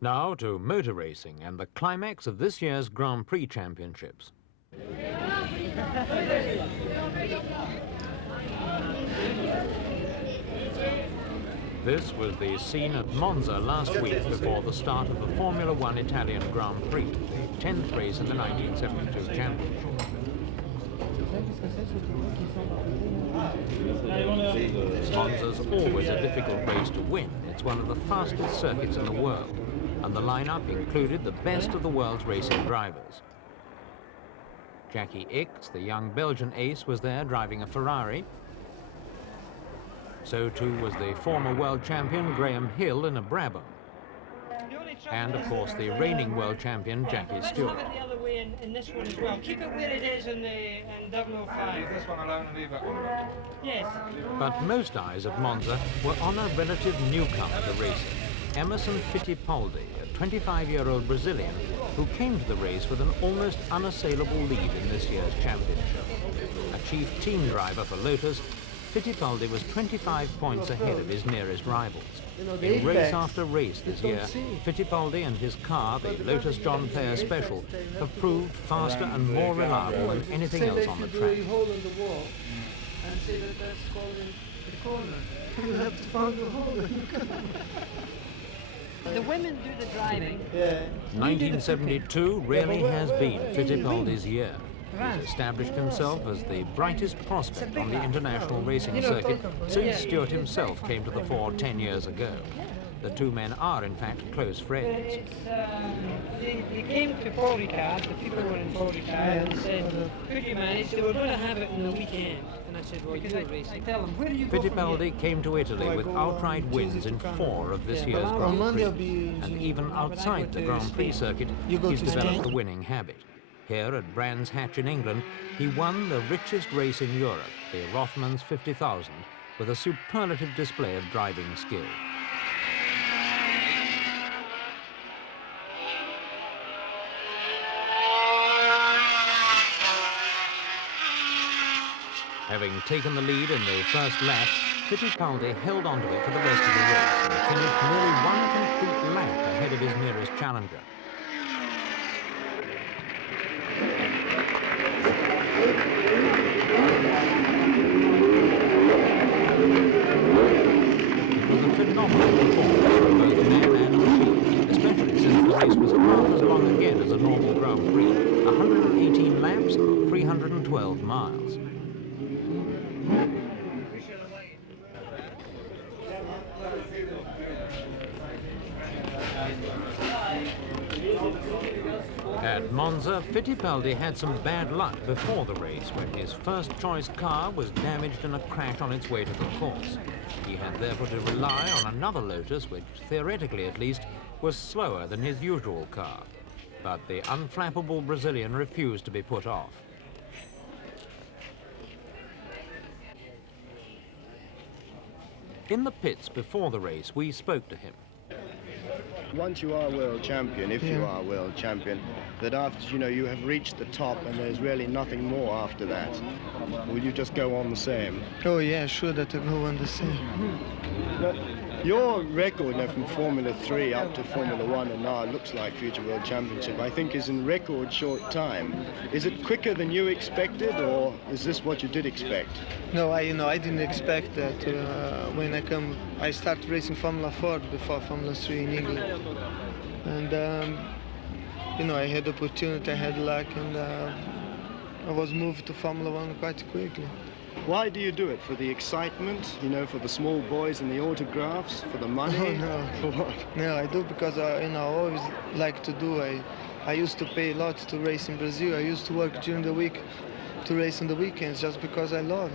Now to motor racing and the climax of this year's Grand Prix championships. This was the scene at Monza last week before the start of the Formula One Italian Grand Prix, the 10th race in the 1972 championship. Monza's always a difficult race to win. It's one of the fastest circuits in the world, and the lineup included the best of the world's racing drivers. Jackie Ickx, the young Belgian ace, was there driving a Ferrari. So too was the former world champion Graham Hill in a Brabham. And of course the reigning world champion Jackie Stewart. Let's have it the other way in this one as well. Keep it where it is in 005. Leave this one alone and leave that one. Yes. But most eyes at Monza were on a relative newcomer to racing, Emerson Fittipaldi, a 25-year-old Brazilian who came to the race with an almost unassailable lead in this year's championship. A chief team driver for Lotus, Fittipaldi was 25 points ahead of his nearest rivals. In race after race this year, Fittipaldi and his car, the Lotus John Player Special, have proved faster and more reliable than anything else on the track. The women do the driving. 1972 really has been Fittipaldi's year. He's established himself as the brightest prospect on the international racing circuit since Stewart himself came to the fore 10 years ago. The two men are, in fact, close friends. They came to Paul Ricard, the people who were in Paul Ricard, and said, could you manage? They were going to have it in the weekend. And I said, well, you do racing. I tell them, where do you go? Fittipaldi came to Italy with outright wins in 4 of this year's Grand Prix. And even outside the Grand Prix circuit, he's developed the winning habit. Here at Brands Hatch in England, he won the richest race in Europe, the Rothmans 50,000, with a superlative display of driving skill. Having taken the lead in the first lap, Fittipaldi held on to it for the rest of the race and finished nearly 1 complete lap ahead of his nearest challenger. It was a phenomenal performance from both men and machine, especially since the race was half as long again as a normal Grand Prix, 118 laps, 312 miles. At Monza, Fittipaldi had some bad luck before the race when his first choice car was damaged in a crash on its way to the course. He had therefore to rely on another Lotus, which theoretically at least was slower than his usual car. But the unflappable Brazilian refused to be put off. In the pits before the race, we spoke to him. Once you are world champion, if you are world champion, that after, you have reached the top and there's really nothing more after that. Will you just go on the same? Oh yeah, sure that I go on the same. But your record from Formula 3 up to Formula 1 and now it looks like future world championship, I think is in record short time. Is it quicker than you expected, or is this what you did expect? No, I didn't expect that. When I started racing Formula 4 before Formula 3 in England. And, I had opportunity, I had luck, and I was moved to Formula 1 quite quickly. Why do you do it? For the excitement, for the small boys and the autographs, for the money? Oh, no. For what? No, I do because, I always like to do. I used to pay a lot to race in Brazil. I used to work during the week to race on the weekends just because I love,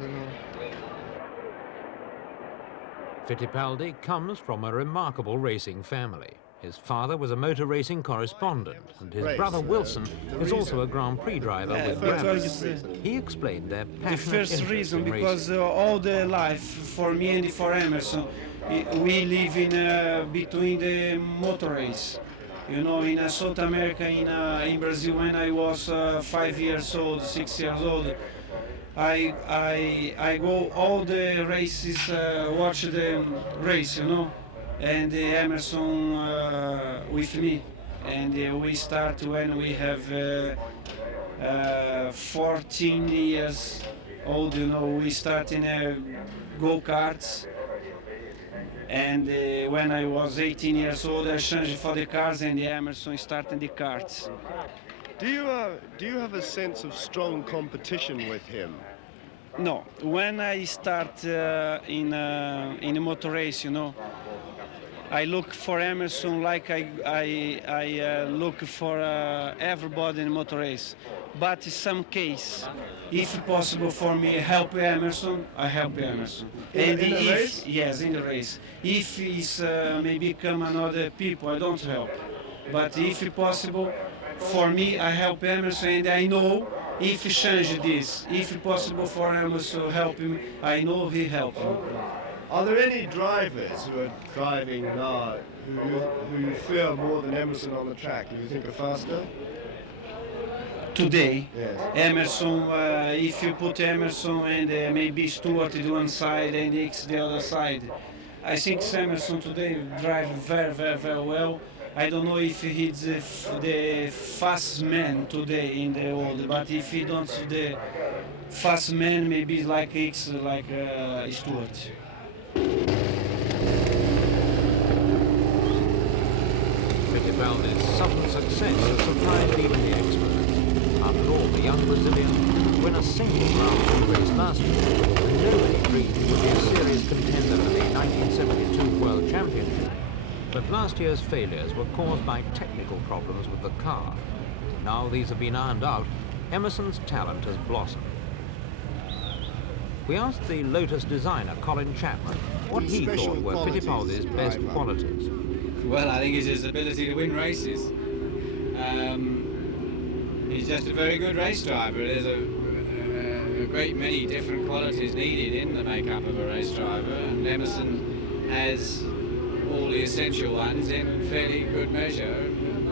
Fittipaldi comes from a remarkable racing family. His father was a motor racing correspondent, and his brother Wilson is also a Grand Prix driver with Chapman. He explained their passionate The first reason, in because racing. all the life for me and for Emerson, we live in between the motor race. In South America, in Brazil, when I was 5 years old, 6 years old, I go all the races, watch the race, and Emerson with me. And we start when we have 14 years old, you know, we start in go-karts. And when I was 18 years old, I changed for the cars, and the Emerson started the karts. Do you have a sense of strong competition with him? No, when I start in a motor race, you know, I look for Emerson like I look for everybody in motor race. But in some case, if possible for me, help Emerson, I help Emerson. In the race? Yes, in the race. If he's maybe come another people, I don't help. But if possible, for me, I help Emerson, and I know if he change this, if possible for Emerson to help him, I know he help him. Are there any drivers who are driving now who you fear more than Emerson on the track, who you think are faster? Today, Yes. Emerson, if you put Emerson and maybe Stewart at one side and X the other side, I think Emerson today drive very, very, very well. I don't know if he's the fast man today in the world, but if he don't the fast man, maybe like X, like Stewart. Fittipaldi's sudden success has surprised even the experts. After all, the young Brazilian won a single Grand Prix race last year, and nobody dreamed he would be a serious contender for the 1972 World Championship. But last year's failures were caused by technical problems with the car. Now these have been ironed out, Emerson's talent has blossomed. We asked the Lotus designer, Colin Chapman, what he thought were Fittipaldi's best qualities. Well, I think it's his ability to win races. He's just a very good race driver. There's a great many different qualities needed in the makeup of a race driver, and Emerson has all the essential ones in fairly good measure.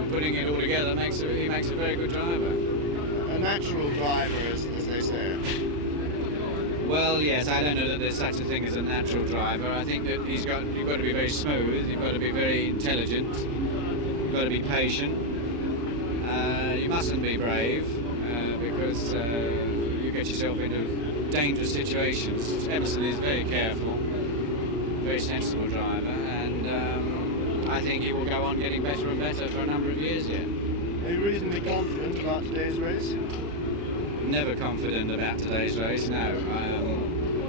Putting it all together he makes a very good driver. A natural driver, as they say. Well, yes, I don't know that there's such a thing as a natural driver. I think that you've got to be very smooth, you've got to be very intelligent, you've got to be patient. You mustn't be brave because you get yourself into dangerous situations. Emerson is very careful, very sensible driver, and I think he will go on getting better and better for a number of years yet. Are you reasonably confident about today's race? Never confident about today's race, no.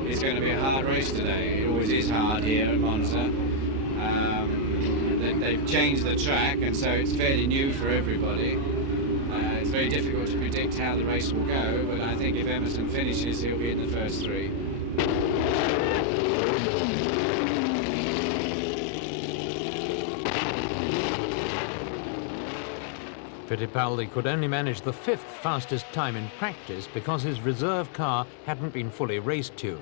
It's going to be a hard race today. It always is hard here at Monza. They've changed the track, and so it's fairly new for everybody. It's very difficult to predict how the race will go, but I think if Emerson finishes, he'll be in the first three. Fittipaldi could only manage the 5th fastest time in practice because his reserve car hadn't been fully race-tuned.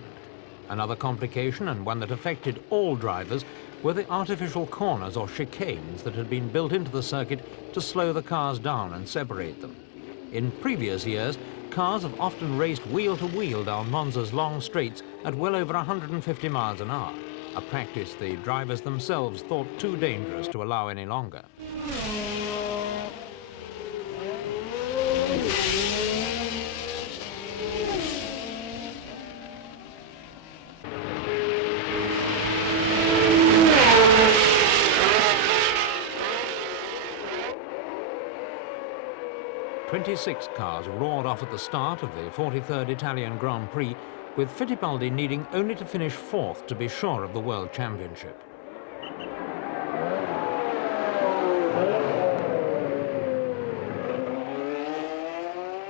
Another complication, and one that affected all drivers, were the artificial corners or chicanes that had been built into the circuit to slow the cars down and separate them. In previous years, cars have often raced wheel to wheel down Monza's long straights at well over 150 miles an hour, a practice the drivers themselves thought too dangerous to allow any longer. "26 cars roared off at the start of the 43rd Italian Grand Prix, with Fittipaldi needing only to finish 4th to be sure of the World Championship.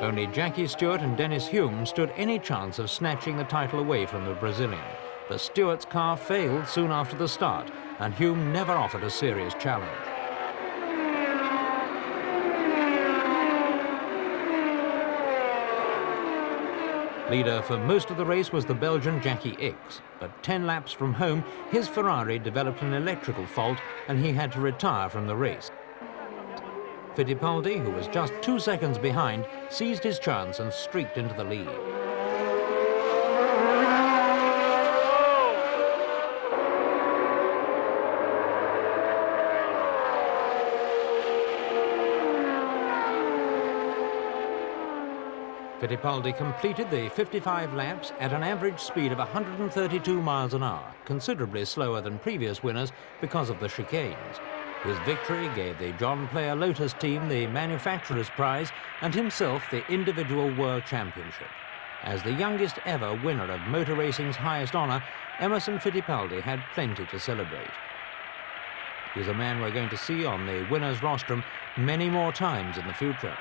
Only Jackie Stewart and Dennis Hume stood any chance of snatching the title away from the Brazilian. The Stewart's car failed soon after the start, and Hume never offered a serious challenge. Leader for most of the race was the Belgian Jackie X, but 10 laps from home, his Ferrari developed an electrical fault and he had to retire from the race. Fittipaldi, who was just 2 seconds behind, seized his chance and streaked into the lead. Fittipaldi completed the 55 laps at an average speed of 132 miles an hour, considerably slower than previous winners because of the chicanes. His victory gave the John Player Lotus team the manufacturer's prize and himself the individual world championship. As the youngest ever winner of motor racing's highest honour, Emerson Fittipaldi had plenty to celebrate. He's a man we're going to see on the winner's rostrum many more times in the future.